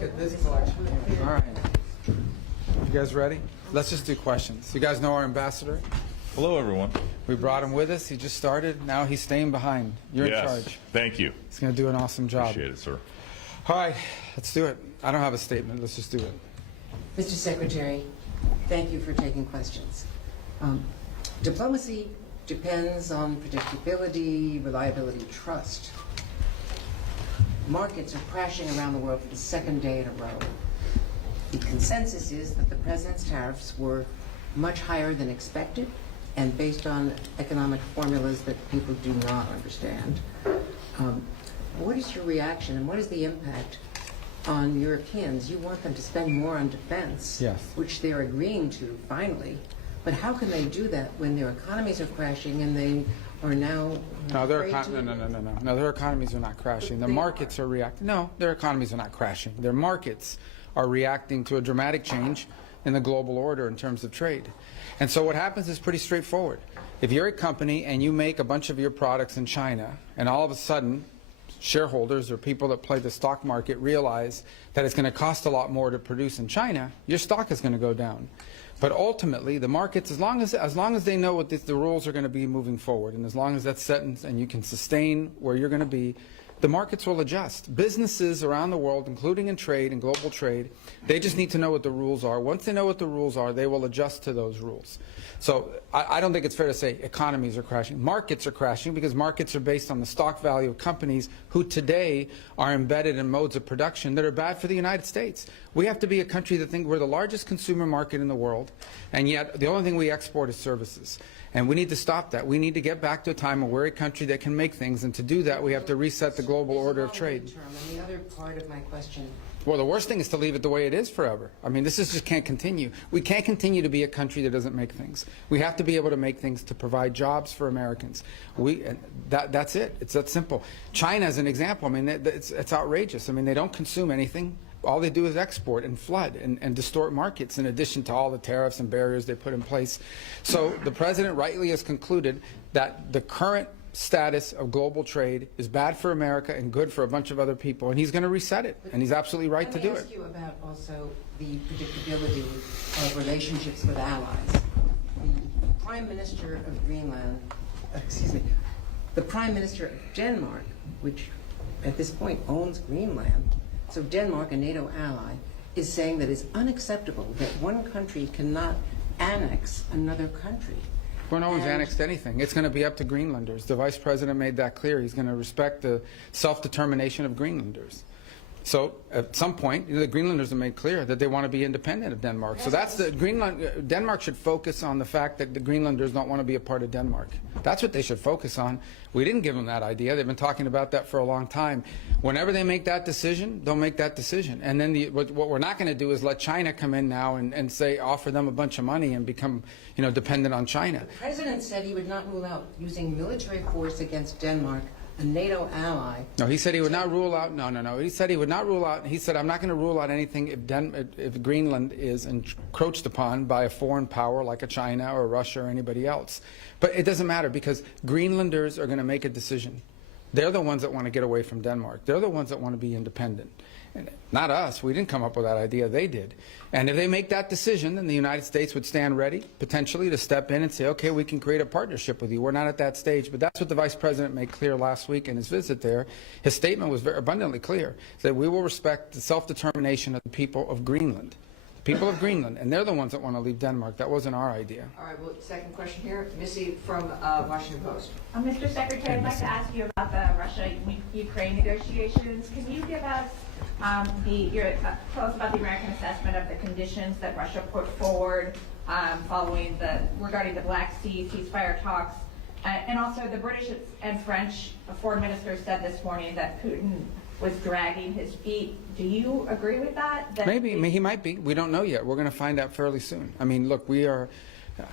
look at this collection. All right. You guys ready? Let's just do questions. You guys know our ambassador? Hello, everyone. We brought him with us. He just started. Now he's staying behind. You're in Yes, charge. thank you. He's going to do an awesome job. Appreciate it, sir. All right, let's do it. I don't have a statement. Let's just do it. Mr. Secretary, thank you for taking questions. Diplomacy depends on predictability, reliability, trust. Markets are crashing around the world for the second day in a row. The consensus is that the president's tariffs were much higher than expected and based on economic formulas that people do not understand. What is your reaction and what is the impact on Europeans? You want them to spend more on defense, Yes. which they're agreeing to finally. But how can they do that when their economies are crashing and they are now No, their afraid to- No, their economies are not crashing. Their They markets are reacting. No, their economies are not crashing. Their markets are reacting to a dramatic change in the global order in terms of trade. And so what happens is pretty straightforward. If you're a company and you make a bunch of your products in China, and all of a sudden shareholders or people that play the stock market realize that it's going to cost a lot more to produce in China, your stock is going to go down. But ultimately, the markets, as long as they know what the rules are going to be moving forward, and as long as that's set and you can sustain where you're going to be, the markets will adjust. Businesses around the world, including in trade and global trade, they just need to know what the rules are. Once they know what the rules are, they will adjust to those rules. So I don't think it's fair to say economies are crashing. Markets are crashing because markets are based on the stock value of companies who today are embedded in modes of production that are bad for the United States. We have to be a country that thinks we're the largest consumer market in the world, and yet the only thing we export is services. And we need to stop that. We need to get back to a time where we're a country that can make things, and to do that we have to reset the global order of trade. And the other part of my question, Well, the worst thing is to leave it the way it is forever. I mean, just can't continue. We can't continue to be a country that doesn't make things. We have to be able to make things to provide jobs for Americans. That's it. It's that simple. China is an example. I mean, it's outrageous. I mean, they don't consume anything. All they do is export and flood and distort markets in addition to all the tariffs and barriers they put in place. So the president rightly has concluded that the current status of global trade is bad for America and good for a bunch of other people, and he's going to reset it, and he's absolutely right to do it. Let me ask you about also the predictability of relationships with allies. The Prime Minister of Greenland, the Prime Minister of Denmark, which at this point owns Greenland, so Denmark, a NATO ally, is saying that it's unacceptable that one country cannot annex another country. Well, no one's annexed anything. It's going to be up to Greenlanders. The Vice President made that clear. He's going to respect the self-determination of Greenlanders. So at some point, the Greenlanders have made clear that they want to be independent of Denmark. So that's Denmark should focus on the fact that the Greenlanders don't want to be a part of Denmark. That's what they should focus on. We didn't give them that idea. They've been talking about that for a long time. Whenever they make that decision, they'll make that decision. And then what we're not going to do is let China come in now and say, offer them a bunch of money and become, dependent on China. The President said he would not rule out using military force against Denmark, a NATO ally. No, he said he would not rule out. No. He said he would not rule out. He said, I'm not going to rule out anything if Greenland is encroached upon by a foreign power like a China or Russia or anybody else. But it doesn't matter because Greenlanders are going to make a decision. They're the ones that want to get away from Denmark. They're the ones that want to be independent. And not us. We didn't come up with that idea. They did. And if they make that decision, then the United States would stand ready, potentially, to step in and say, okay, we can create a partnership with you. We're not at that stage. But that's what the Vice President made clear last week in his visit there. His statement was very abundantly clear, that we will respect the self-determination of the people of Greenland. The people of Greenland. And they're the ones that want to leave Denmark. That wasn't our idea. All right, well, second question here. Missy from Washington Post. Mr. Secretary, I'd like to ask you about the Russia-Ukraine negotiations. Can you give us tell us about the American assessment of the conditions that Russia put forward regarding the Black Sea ceasefire talks, and also the British and French foreign ministers said this morning that Putin was dragging his feet. Do you agree with that? Maybe. I mean, he might be. We don't know yet. We're going to find out fairly soon. I mean, look,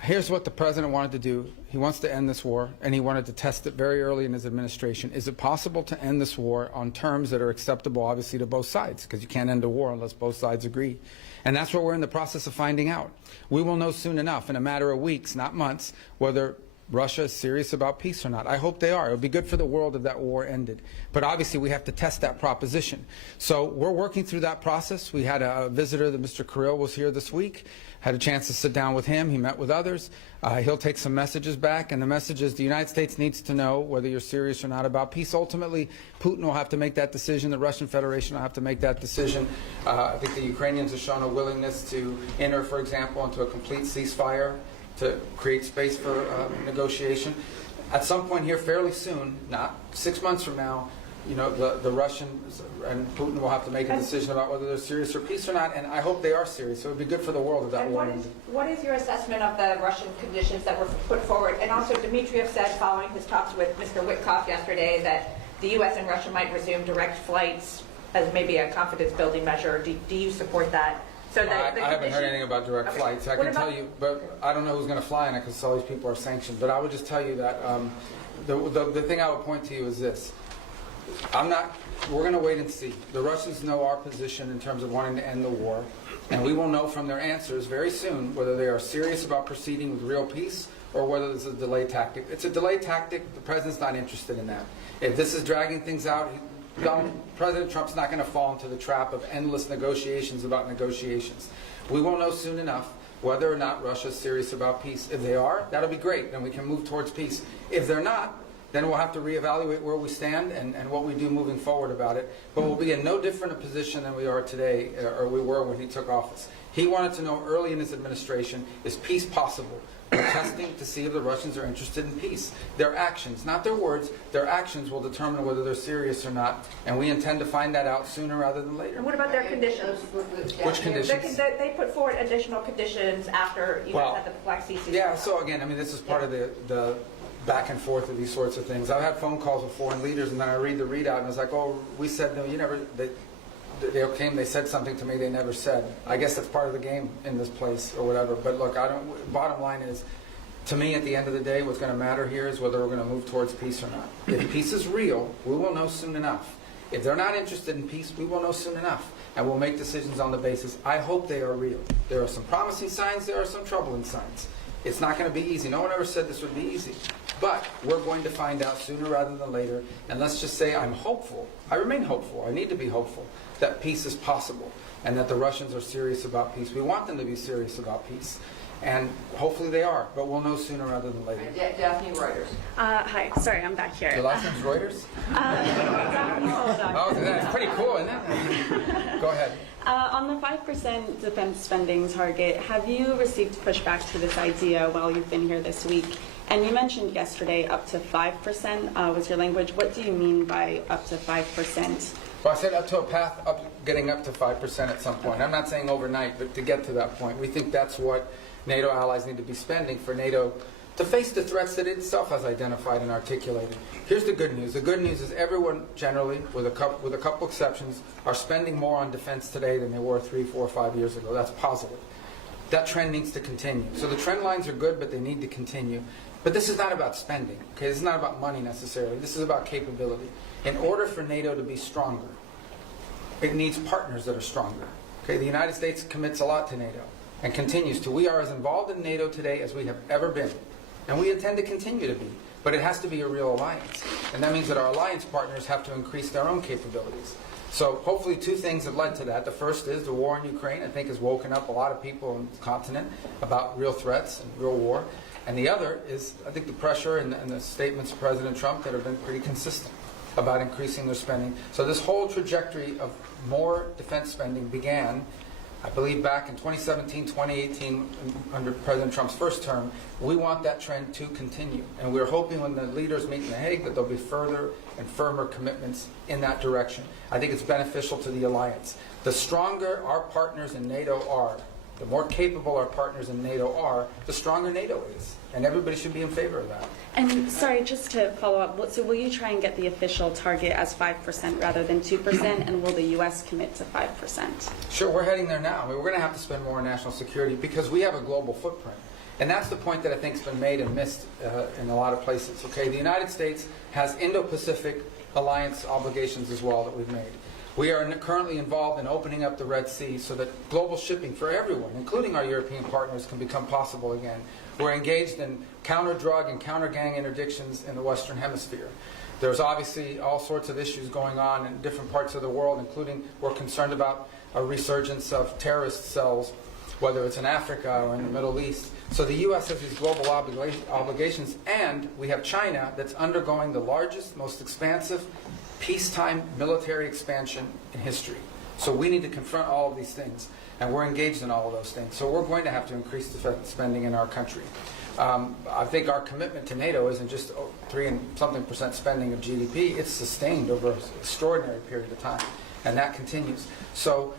here's what the president wanted to do. He wants to end this war, and he wanted to test it very early in his administration. Is it possible to end this war on terms that are acceptable, obviously, to both sides? Because you can't end a war unless both sides agree. And that's what we're in the process of finding out. We will know soon enough, in a matter of weeks, not months, whether Russia is serious about peace or not. I hope they are. It would be good for the world if that war ended. But obviously we have to test that proposition. So we're working through that process. We had a visitor, that Mr. Kirill was here this week. Had a chance to sit down with him. He met with others. He'll take some messages back, and the message is the United States needs to know whether you're serious or not about peace. Ultimately, Putin will have to make that decision. The Russian Federation will have to make that decision. I think the Ukrainians have shown a willingness to enter, for example, into a complete ceasefire to create space for negotiation. At some point here, fairly soon, not 6 months from now, you know, the Russians and Putin will have to make a decision about whether they're serious for peace or not, and I hope they are serious. So it would be good for the world if that And war ended. what is your assessment of the Russian conditions that were put forward? And also, Dmitriev said, following his talks with Mr. Witkoff yesterday, that the U.S. and Russia might resume direct flights as maybe a confidence-building measure. Do you support that? So that I haven't heard anything about direct flights. I can tell you, but I don't know who's going to fly on it because all these people are sanctioned. But I would just tell you that the thing I would point to you is this. We're going to wait and see. The Russians know our position in terms of wanting to end the war, and we will know from their answers very soon whether they are serious about proceeding with real peace or whether this is a delay tactic. It's a delay tactic. The president's not interested in that. If this is dragging things out, President Trump's not going to fall into the trap of endless negotiations about negotiations. We will know soon enough whether or not Russia's serious about peace. If they are, that'll be great, then we can move towards peace. If they're not, then we'll have to reevaluate where we stand and what we do moving forward about it. But we'll be in no different a position than we are today, or we were when he took office. He wanted to know early in his administration, is peace possible? We're testing to see if the Russians are interested in peace. Their actions, not their words, their actions will determine whether they're serious or not. And we intend to find that out sooner rather than later. And what about their conditions? Which conditions? They put forward additional conditions after you guys had the Black Sea ceasefire. Yeah, so again, I mean, this is part of the back and forth of these sorts of things. I've had phone calls with foreign leaders, and then I read the readout, and it's like, oh, we said, no, you never, they came, they said something to me they never said. I guess that's part of the game in this place or whatever. But look, bottom line is, to me, at the end of the day, what's going to matter here is whether we're going to move towards peace or not. If peace is real, we will know soon enough. If they're not interested in peace, we will know soon enough. And we'll make decisions on the basis. I hope they are real. There are some promising signs, there are some troubling signs. It's not going to be easy. No one ever said this would be easy. But we're going to find out sooner rather than later. And let's just say I'm hopeful. I remain hopeful. I need to be hopeful that peace is possible and that the Russians are serious about peace. We want them to be serious about peace. And hopefully they are. But we'll know sooner rather than later. Daphne Reuters. Hi, sorry, I'm back here. Your last name's Reuters? Oh, that's pretty cool, isn't it? Go ahead. On the 5% defense spending target, have you received pushback to this idea while you've been here this week? And you mentioned yesterday up to 5% was your language. What do you mean by up to 5%? Well, I said up to a path up, getting up to 5% at some point. I'm not saying overnight, but to get to that point. We think that's what NATO allies need to be spending for NATO to face the threats that it itself has identified and articulated. Here's the good news. The good news is everyone generally, with a couple exceptions, are spending more on defense today than they were 3, 4, 5 years ago. That's positive. That trend needs to continue. So the trend lines are good, but they need to continue. But this is not about spending. Okay, this is not about money necessarily. This is about capability. In order for NATO to be stronger, it needs partners that are stronger. Okay, the United States commits a lot to NATO and continues to. We are as involved in NATO today as we have ever been. And we intend to continue to be. But it has to be a real alliance. And that means that our alliance partners have to increase their own capabilities. So hopefully two things have led to that. The first is the war in Ukraine, I think, has woken up a lot of people on the continent about real threats and real war. And the other is, I think, the pressure and the statements of President Trump that have been pretty consistent about increasing their spending. So this whole trajectory of more defense spending began, I believe, back in 2017, 2018, under President Trump's first term. We want that trend to continue. And we're hoping when the leaders meet in The Hague that there'll be further and firmer commitments in that direction. I think it's beneficial to the alliance. The stronger our partners in NATO are, the more capable our partners in NATO are, the stronger NATO is. And everybody should be in favor of that. And sorry, just to follow up, so will you try and get the official target as 5% rather than 2%, and will the U.S. commit to 5%? Sure, we're heading there now. I mean, we're going to have to spend more on national security because we have a global footprint. And that's the point that I think has been made and missed in a lot of places. Okay, the United States has Indo-Pacific alliance obligations as well that we've made. We are currently involved in opening up the Red Sea so that global shipping for everyone, including our European partners, can become possible again. We're engaged in counter-drug and counter-gang interdictions in the Western Hemisphere. There's obviously all sorts of issues going on in different parts of the world, including we're concerned about a resurgence of terrorist cells, whether it's in Africa or in the Middle East. So the U.S. has these global obligations, and we have China that's undergoing the largest, most expansive peacetime military expansion in history. So we need to confront all of these things, and we're engaged in all of those things. So we're going to have to increase defense spending in our country. I think our commitment to NATO isn't just 3% spending of GDP. It's sustained over an extraordinary period of time, and that continues. So,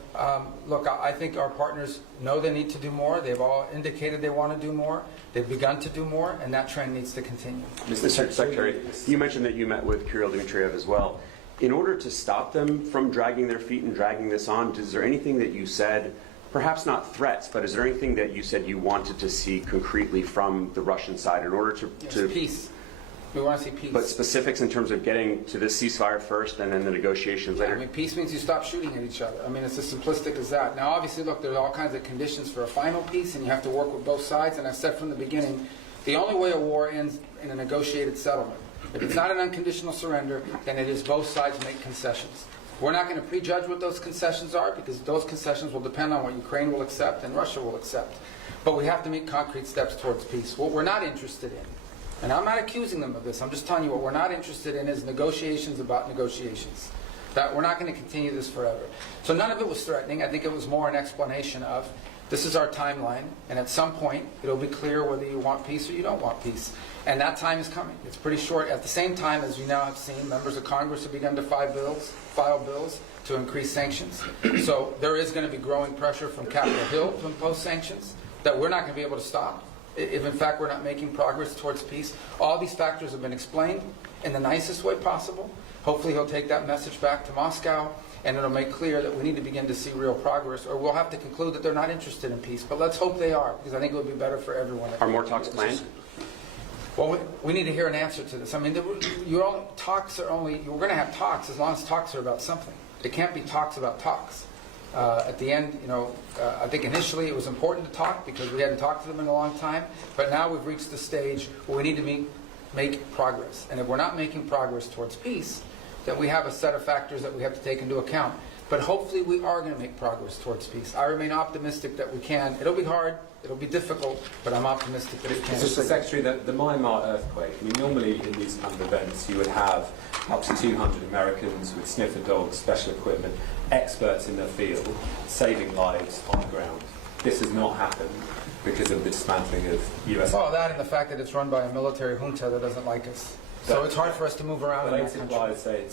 look, I think our partners know they need to do more. They've all indicated they want to do more. They've begun to do more, and that trend needs to continue. Mr. Secretary, you mentioned that you met with Kirill Dmitriev as well. In order to stop them from dragging their feet and dragging this on, is there anything that you said, perhaps not threats, but is there anything that you said you wanted to see concretely from the Russian side in order to peace? We want to see peace. But specifics in terms of getting to this ceasefire first and then the negotiations later? I mean, peace means you stop shooting at each other. I mean, it's as simplistic as that. Now, obviously, look, there's all kinds of conditions for a final peace, and you have to work with both sides. And I said from the beginning, the only way a war ends in a negotiated settlement. If it's not an unconditional surrender, then it is both sides make concessions. We're not going to prejudge what those concessions are, because those concessions will depend on what Ukraine will accept and Russia will accept. But we have to make concrete steps towards peace. What we're not interested in, and I'm not accusing them of this, I'm just telling you what we're not interested in is negotiations about negotiations. That we're not going to continue this forever. So none of it was threatening. I think it was more an explanation of this is our timeline, and at some point it'll be clear whether you want peace or you don't want peace. And that time is coming. It's pretty short. At the same time, as we now have seen, members of Congress have begun to file bills to increase sanctions. So there is going to be growing pressure from Capitol Hill to impose sanctions that we're not going to be able to stop if in fact we're not making progress towards peace. All these factors have been explained in the nicest way possible. Hopefully he'll take that message back to Moscow, and it'll make clear that we need to begin to see real progress, or we'll have to conclude that they're not interested in peace. But let's hope they are, because I think it would be better for everyone. Are more talks planned? Well, we need to hear an answer to this. I mean, we're going to have talks as long as talks are about something. It can't be talks about talks. At the end, I think initially it was important to talk because we hadn't talked to them in a long time, but now we've reached the stage where we need to make progress. And if we're not making progress towards peace, then we have a set of factors that we have to take into account. But hopefully we are going to make progress towards peace. I remain optimistic that we can. It'll be hard, it'll be difficult, but I'm optimistic that it can. Mr. Secretary, the Myanmar earthquake, I mean, normally in these kind of events you would have up to 200 Americans with sniffer dogs, special equipment, experts in their field, saving lives on the ground. This has not happened because of the dismantling of US... Well, that and the fact that it's run by a military junta that doesn't like us. So it's hard for us to move around in that country. Implies say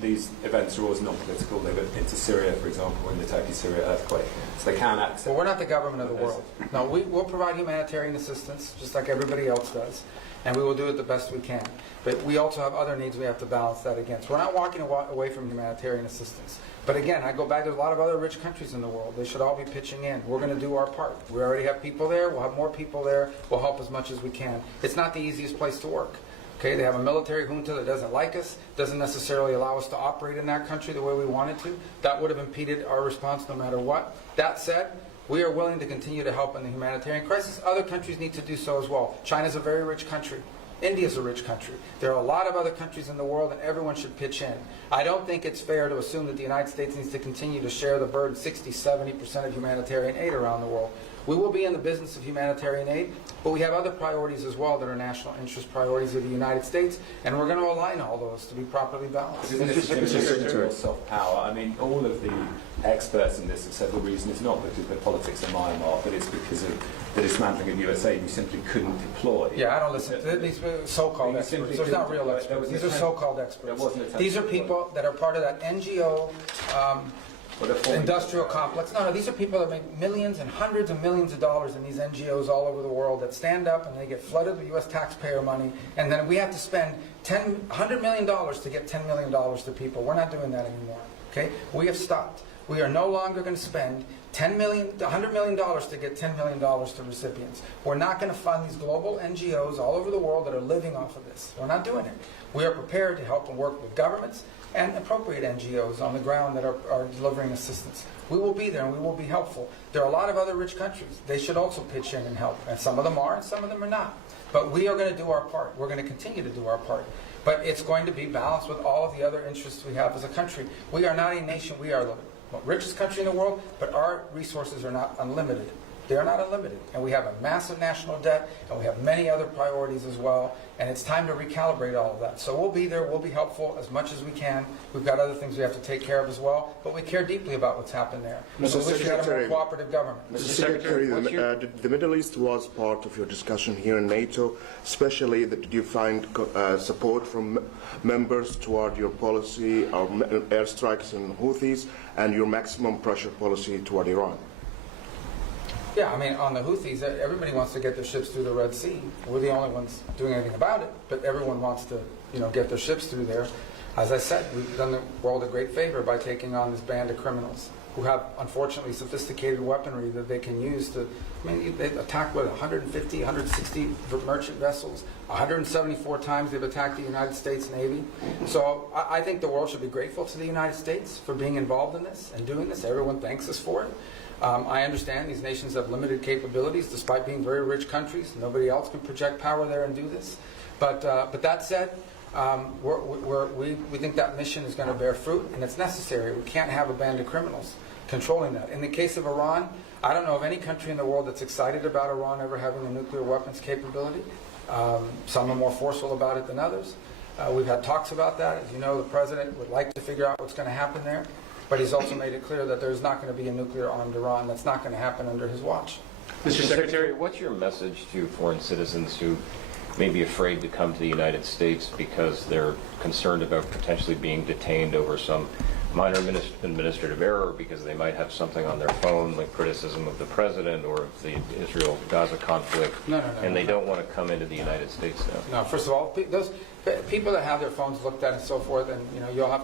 these events are always non-political. They went into Syria, for example, in the Turkey-Syria earthquake. So they can accept... Well, we're not the government of the world. No, we'll provide humanitarian assistance, just like everybody else does. And we will do it the best we can. But we also have other needs we have to balance that against. We're not walking away from humanitarian assistance. But again, I go back to a lot of other rich countries in the world. They should all be pitching in. We're going to do our part. We already have people there. We'll have more people there. We'll help as much as we can. It's not the easiest place to work. Okay, they have a military junta that doesn't like us, doesn't necessarily allow us to operate in that country the way we wanted to. That would have impeded our response no matter what. That said, we are willing to continue to help in the humanitarian crisis. Other countries need to do so as well. China's a very rich country. India's a rich country. There are a lot of other countries in the world, and everyone should pitch in. I don't think it's fair to assume that the United States needs to continue to share the burden, 60-70% of humanitarian aid around the world. We will be in the business of humanitarian aid, but we have other priorities as well that are national interest priorities of the United States, and we're going to align all those to be properly balanced. Isn't this a soft power? I mean, all of the experts in this have said the reason is not because of the politics of Myanmar, but it's because of the dismantling of USA. You simply couldn't deploy. Yeah, I don't listen to these so-called experts. There's not real experts. These are so-called experts. These are people that are part of that NGO industrial complex. No, these are people that make millions and hundreds of millions of dollars in these NGOs all over the world that stand up and they get flooded with U.S. taxpayer money, and then we have to spend $100 million to get $10 million to people. We're not doing that anymore. Okay? We have stopped. We are no longer going to spend $100 million to get $10 million to recipients. We're not going to fund these global NGOs all over the world that are living off of this. We're not doing it. We are prepared to help and work with governments and appropriate NGOs on the ground that are delivering assistance. We will be there and we will be helpful. There are a lot of other rich countries. They should also pitch in and help. And some of them are and some of them are not. But we are going to do our part. We're going to continue to do our part. But it's going to be balanced with all of the other interests we have as a country. We are not a nation. We are the richest country in the world, but our resources are not unlimited. They are not unlimited. And we have a massive national debt, and we have many other priorities as well. And it's time to recalibrate all of that. So we'll be there. We'll be helpful as much as we can. We've got other things we have to take care of as well. But we care deeply about what's happened there. So we wish we had a more cooperative government. Mr. Secretary, the Middle East was part of your discussion here in NATO. Especially, did you find support from members toward your policy of airstrikes and Houthis and your maximum pressure policy toward Iran? Yeah, I mean, on the Houthis, everybody wants to get their ships through the Red Sea. We're the only ones doing anything about it, but everyone wants to, get their ships through there. As I said, we've done the world a great favor by taking on this band of criminals who have, unfortunately, sophisticated weaponry that they can use to, they attacked, 150, 160 merchant vessels. 174 times they've attacked the United States Navy. So I think the world should be grateful to the United States for being involved in this and doing this. Everyone thanks us for it. I understand these nations have limited capabilities despite being very rich countries. Nobody else can project power there and do this. But that said, we think that mission is going to bear fruit, and it's necessary. We can't have a band of criminals controlling that. In the case of Iran, I don't know of any country in the world that's excited about Iran ever having a nuclear weapons capability. Some are more forceful about it than others. We've had talks about that. As you know, the president would like to figure out what's going to happen there. But he's also made it clear that there's not going to be a nuclear-armed Iran. That's not going to happen under his watch. Mr. Secretary, what's your message to foreign citizens who may be afraid to come to the United States because they're concerned about potentially being detained over some minor administrative error, because they might have something on their phone like criticism of the president or of the Israel-Gaza conflict, and they don't want to come into the United States now? No, first of all, those people that have their phones looked at and so forth, and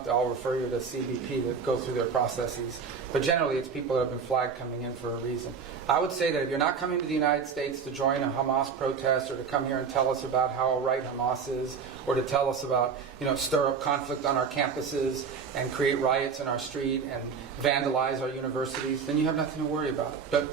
I'll refer you to CBP to go through their processes. But generally, it's people that have been flagged coming in for a reason. I would say that if you're not coming to the United States to join a Hamas protest or to come here and tell us about how right Hamas is, or to tell us about, stir up conflict on our campuses and create riots in our street and vandalize our universities, then you have nothing to worry about. But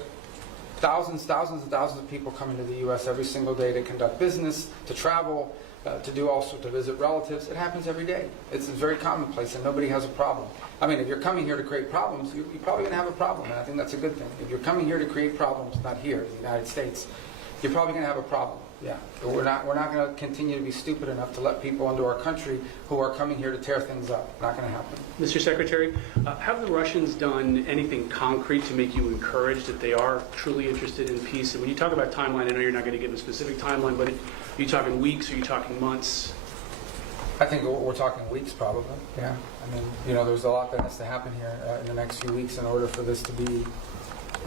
thousands and thousands of people come into the U.S. every single day to conduct business, to travel, to do all sorts, to visit relatives. It happens every day. It's very commonplace, and nobody has a problem. I mean, if you're coming here to create problems, you're probably going to have a problem, and I think that's a good thing. If you're coming here to create problems, not here in the United States, you're probably going to have a problem. Yeah, but we're not going to continue to be stupid enough to let people into our country who are coming here to tear things up. Not going to happen. Mr. Secretary, have the Russians done anything concrete to make you encouraged that they are truly interested in peace? And when you talk about timeline, I know you're not going to give a specific timeline, but are you talking weeks? Are you talking months? I think we're talking weeks, probably. Yeah. I mean, there's a lot that has to happen here in the next few weeks in order for this to be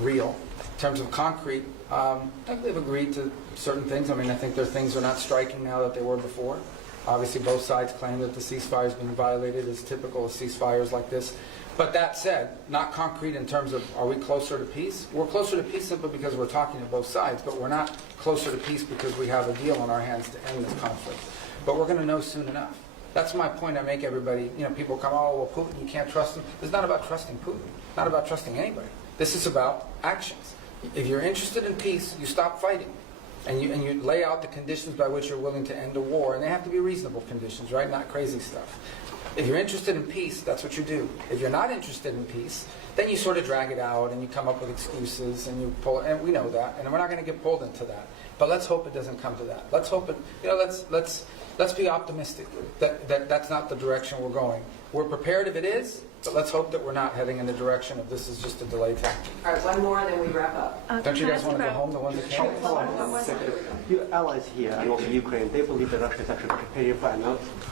real. In terms of concrete, I think they've agreed to certain things. I mean, I think there are things they're not striking now that they were before. Obviously, both sides claim that the ceasefire is being violated, as typical of ceasefires like this. But that said, not concrete in terms of are we closer to peace? We're closer to peace simply because we're talking to both sides, but we're not closer to peace because we have a deal on our hands to end this conflict. But we're going to know soon enough. That's my point I make everybody. People come, oh, well, Putin, you can't trust him. It's not about trusting Putin. It's not about trusting anybody. This is about actions. If you're interested in peace, you stop fighting. And you lay out the conditions by which you're willing to end a war. And they have to be reasonable conditions, right? Not crazy stuff. If you're interested in peace, that's what you do. If you're not interested in peace, then you sort of drag it out and you come up with excuses and you pull, and we know that, and we're not going to get pulled into that. But let's hope it doesn't come to that. Let's hope it, let's be optimistic that that's not the direction we're going. We're prepared if it is, but let's hope that we're not heading in the direction of this is just a delay tactic. All right, one more and then we wrap up. Don't you guys want to go home, the ones that can't? Your allies here and also Ukraine, they believe that Russia is actually preparing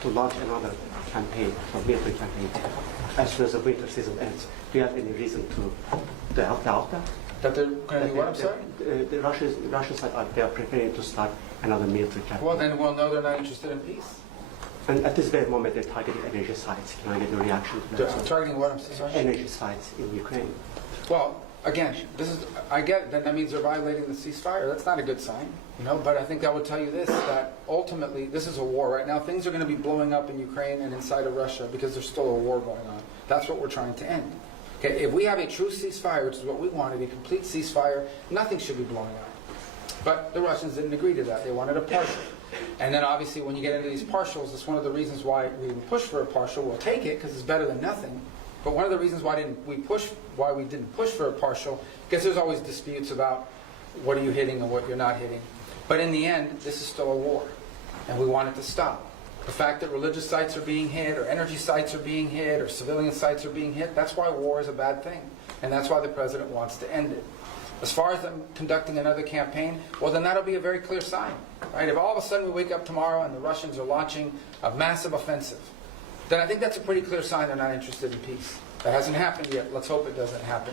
to launch another campaign, a military campaign, as soon as the winter season ends. Do you have any reason to help out that? That they're going to do what, I'm sorry? The Russian side, they are preparing to start another military campaign. Well, then we'll know they're not interested in peace. And at this very moment, they're targeting energy sites. Can I get a reaction to that? Targeting what? I'm sorry? Energy sites in Ukraine. Well, again, I get it. Then that means they're violating the ceasefire. That's not a good sign, But I think I would tell you this, that ultimately this is a war right now. Things are going to be blowing up in Ukraine and inside of Russia because there's still a war going on. That's what we're trying to end. Okay, if we have a true ceasefire, which is what we wanted, a complete ceasefire, nothing should be blowing up. But the Russians didn't agree to that. They wanted a partial. And then obviously when you get into these partials, it's one of the reasons why we didn't push for a partial. We'll take it because it's better than nothing. But one of the reasons why we didn't push for a partial, because there's always disputes about what are you hitting and what you're not hitting. But in the end, this is still a war, and we want it to stop. The fact that religious sites are being hit, or energy sites are being hit, or civilian sites are being hit, that's why war is a bad thing. And that's why the president wants to end it. As far as them conducting another campaign, well, then that'll be a very clear sign. Right? If all of a sudden we wake up tomorrow and the Russians are launching a massive offensive, then I think that's a pretty clear sign they're not interested in peace. That hasn't happened yet. Let's hope it doesn't happen.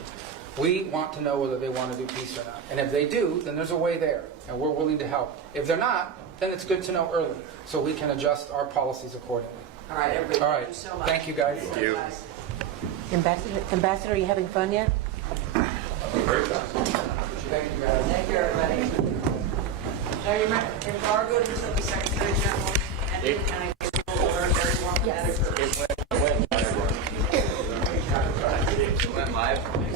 We want to know whether they want to do peace or not. And if they do, then there's a way there, and we're willing to help. If they're not, then it's good to know early, so we can adjust our policies accordingly. All right, everybody. All right. Thank you so much. Thank you, guys. Thank you. Ambassador, are you having fun yet? Thank you, guys. Thank you, everybody. Now, you remember, embargo until the Secretary General and the county order very warm. Yes. It went live.